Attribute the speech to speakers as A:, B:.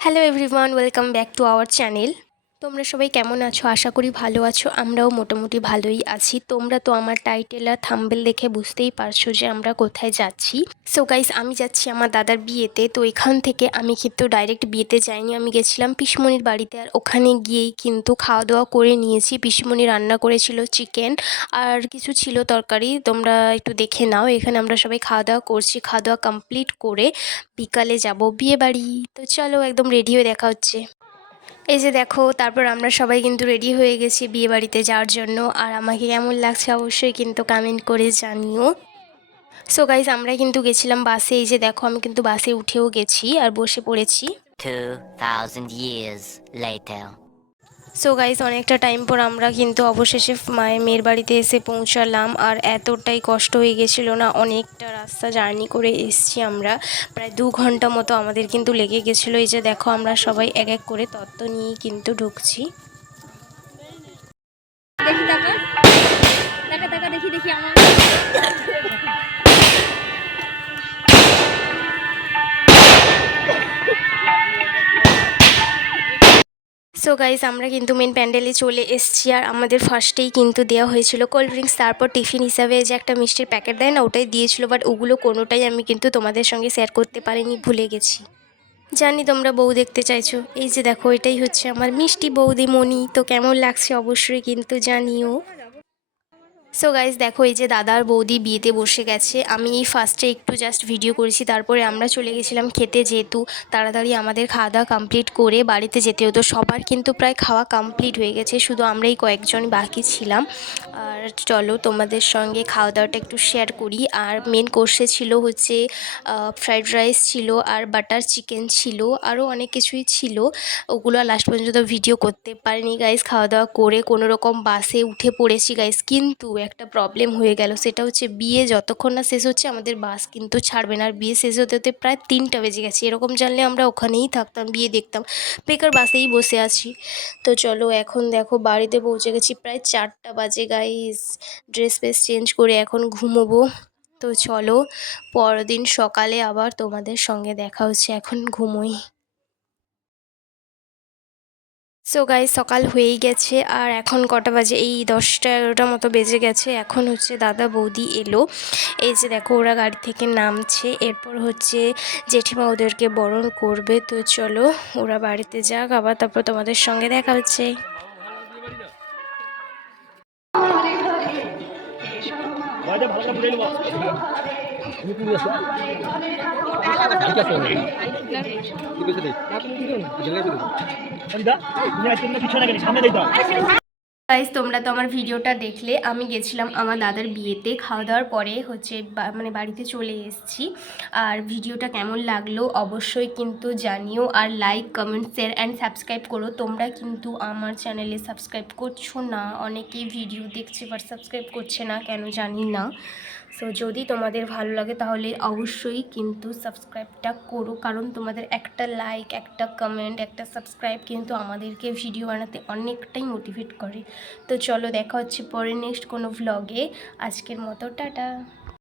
A: Hello everyone welcome back to our channel তোমরা সবাই কেমন আছো? আশা করি ভালো আছো। আমরাও মোটামুটি ভালোই আছি। তোমরা তো আমার টাইটেল আর থাম্বেল দেখে বুঝতেই পারছ যে আমরা কোথায় যাচ্ছি। সো গাইস আমি যাচ্ছি আমার দাদার বিয়েতে। তো এখান থেকে আমি কিন্তু ডাইরেক্ট বিয়েতে যাইনি। আমি গেছিলাম পিসমণির বাড়িতে আর ওখানে গিয়েই কিন্তু খাওয়া দাওয়া করে নিয়েছি। পিসমণি রান্না করেছিল চিকেন আর কিছু ছিল তরকারি। তোমরা একটু দেখে নাও। এখানে আমরা সবাই খাওয়া দাওয়া করছি। খাওয়া দাওয়া কমপ্লিট করে বিকালে যাব। বিয়ে বাড়ি। তো চলো একদম রেডি হয়ে দেখা হচ্ছে। এই যে দেখো তারপর আমরা সবাই কিন্তু রেডি হয়ে গেছি বিয়ে বাড়িতে যাওয়ার জন্য। আর আমাকে কেমন লাগছে অবশ্যই কিন্তু কামেন্ট করে জানিও। সো গাইজ আমরা কিন্তু গেছিলাম বাসে। এই যে দেখো আমি কিন্তু বাসে উঠেও গেছি আর বসে পড়েছি।
B: 2,000 years later.
A: সো গাইজ অনেকটা টাইম পর আমরা কিন্তু অবশেষে মায়ের মেয়ের বাড়িতে এসে পৌঁছালাম। আর এতটাই কষ্ট হয়ে গেছিল না, অনেকটা রাস্তা জার্নি করে এসছি আমরা। প্রায় দু ঘণ্টা মতো আমাদের কিন্তু লেগে গেছিল। এই যে দেখো, আমরা সবাই এক এক করে তত্ত্ব নিয়েই কিন্তু ঢুকছি।
C: দেখা দেখি দেখি আমার।
A: সো গাইজ আমরা কিন্তু মেন প্যান্ডেলে চলে এসেছি আর আমাদের ফার্স্টেই কিন্তু দেওয়া হয়েছিল কোল্ড ড্রিঙ্কস তারপর টিফিন হিসাবে যে একটা মিষ্টির প্যাকেট দেয় না, ওটাই দিয়েছিল। বাট ওগুলো কোনোটাই আমি কিন্তু তোমাদের সঙ্গে শেয়ার করতে পারিনি, ভুলে গেছি। জানি তোমরা বউ দেখতে চাইছো। এই যে দেখো, এটাই হচ্ছে আমার মিষ্টি বৌদি মনি তো কেমন লাগছে অবশ্যই কিন্তু জানিও। সো গাইজ দেখো, এই যে দাদার বৌদি বিয়েতে বসে গেছে। আমি এই ফার্স্টে একটু জাস্ট ভিডিও করেছি, তারপরে আমরা চলে গেছিলাম খেতে যেহেতু। তাড়াতাড়ি আমাদের খাওয়া দাওয়া কমপ্লিট করে বাড়িতে যেতে হতো। সবার কিন্তু প্রায় খাওয়া কমপ্লিট হয়ে গেছে, শুধু আমরাই কয়েকজন বাকি ছিলাম। আর চলো, তোমাদের সঙ্গে খাওয়া দাওয়াটা একটু শেয়ার করি। আর মেন কোর্সে ছিল হচ্ছে ফ্রাইড রাইস ছিল আর বাটার চিকেন ছিল আরও অনেক কিছুই ছিল। ওগুলো লাস্ট পর্যন্ত ভিডিও করতে পারিনি গাইজ খাওয়া দাওয়া করে কোনো রকম বাসে উঠে পড়েছি গাইজ কিন্তু একটা প্রবলেম হয়ে গেল। সেটা হচ্ছে বিয়ে যতক্ষণ না শেষ হচ্ছে, আমাদের বাস কিন্তু ছাড়বে না। আর বিয়ে শেষ হতে হতে প্রায় তিনটা বেজে গেছে। এরকম জানলে আমরা ওখানেই থাকতাম, বিয়ে দেখতাম। বেকার বাসেই বসে আছি। তো চলো এখন দেখো, বাড়িতে পৌঁছে গেছি। প্রায় চারটা বাজে গাইস ড্রেস ফ্রেস চেঞ্জ করে এখন ঘুমোবো। তো চলো, পরদিন সকালে আবার তোমাদের সঙ্গে দেখা হচ্ছে। এখন ঘুমোই। সো গাইজ সকাল হয়েই গেছে আর এখন কটা বাজে? এই দশটা এগারোটা মতো বেজে গেছে। এখন হচ্ছে দাদা বৌদি এলো। এই যে দেখো, ওরা গাড়ি থেকে নামছে। এরপর হচ্ছে জেঠিমা ওদেরকে বরণ করবে। তো চলো, ওরা বাড়িতে যাক, আবার তারপর তোমাদের সঙ্গে দেখা হচ্ছে।
D: ঠিক আছে।
A: গাইজ তোমরা তো আমার ভিডিওটা দেখলে, আমি গেছিলাম আমার দাদার বিয়েতে, খাওয়া দাওয়ার পরে হচ্ছে মানে বাড়িতে চলে এসেছি। আর ভিডিওটা কেমন লাগল অবশ্যই কিন্তু জানিও, আর like comment share and subscribe করো। তোমরা কিন্তু আমার চ্যানেলে সাবস্ক্রাইব করছ না, অনেকেই ভিডিও দেখছে বাট সাবস্ক্রাইব করছে না, কেন জানি না। সো যদি তোমাদের ভালো লাগে, তাহলে অবশ্যই কিন্তু সাবস্ক্রাইবটা করো। কারণ তোমাদের একটা লাইক একটা কমেন্ট একটা সাবস্ক্রাইব কিন্তু আমাদেরকে ভিডিও বানাতে অনেকটাই মোটিভেট করে। তো চলো, দেখা হচ্ছে পরে নেক্সট কোনো ভ্লগে আজকের মতো, টাটা।